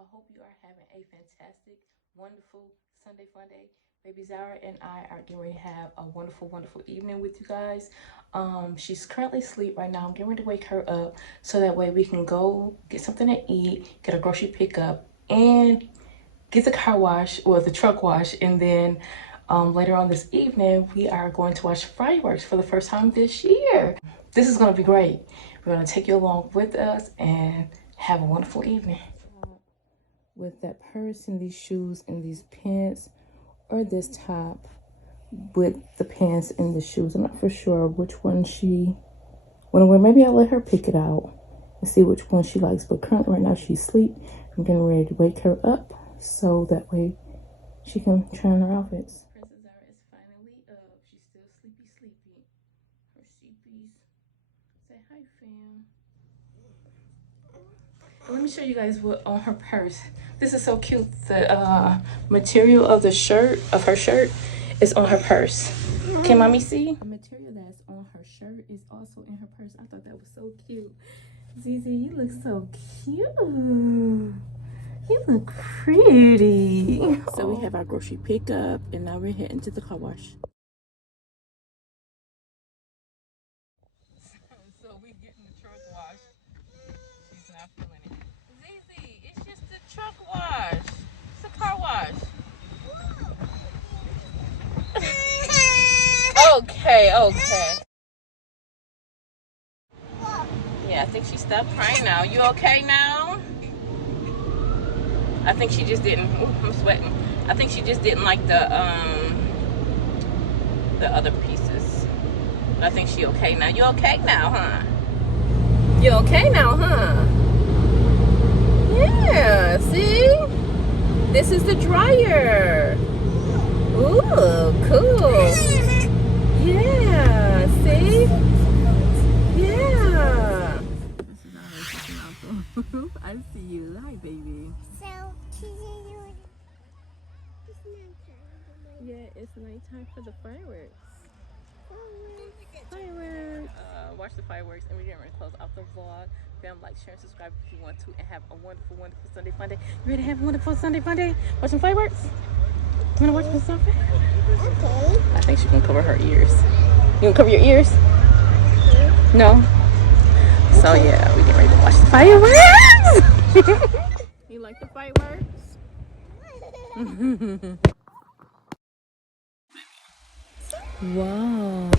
I hope you are having a fantastic, wonderful Sunday fun day. Baby Zara and I are getting ready to have a wonderful, wonderful evening with you guys. She's currently asleep right now. I'm getting ready to wake her up so that way we can go get something to eat, get a grocery pickup, and get the car wash, or the truck wash, and then later on this evening, we are going to watch fireworks for the first time this year. This is going to be great. We're going to take you along with us and have a wonderful evening. With that purse and these shoes and these pants, or this top with the pants and the shoes. I'm not for sure which one she want to wear. Maybe I'll let her pick it out and see which one she likes. But currently right now she's asleep. I'm getting ready to wake her up so that way she can try on her outfits. Princess Zara is finally up. She's still sleepy. Her sheepies. Say hi, fam. Let me show you guys what on her purse. This is so cute. The material of the shirt, of her shirt, is on her purse. Can mommy see? The material that's on her shirt is also in her purse. I thought that was so cute. Zizi, you look so cute. You look pretty. So we have our grocery pickup, and now we're heading to the car wash. So we getting the truck wash. She's not feeling it. Zizi, it's just a truck wash. It's a car wash. Okay. Yeah, I think she stopped crying now. You okay now? I think she just didn't. Ooh, I'm sweating. I think she just didn't like the other pieces. But I think she okay now. You okay now, huh? You okay now, huh? Yeah, see? This is the dryer. Ooh, cool. Yeah, see? Yeah. I see you. Hi, baby. Yeah, it's nighttime for the fireworks. Watch the fireworks, and we're getting ready to close out the vlog. Like, share, and subscribe if you want to, and have a wonderful, wonderful Sunday fun day. You ready to have a wonderful Sunday fun day? Watch some fireworks? You wanna watch something? Okay. I think she can cover her ears. You gonna cover your ears? No? So yeah, we get ready to watch the fireworks. You like the fireworks? Wow.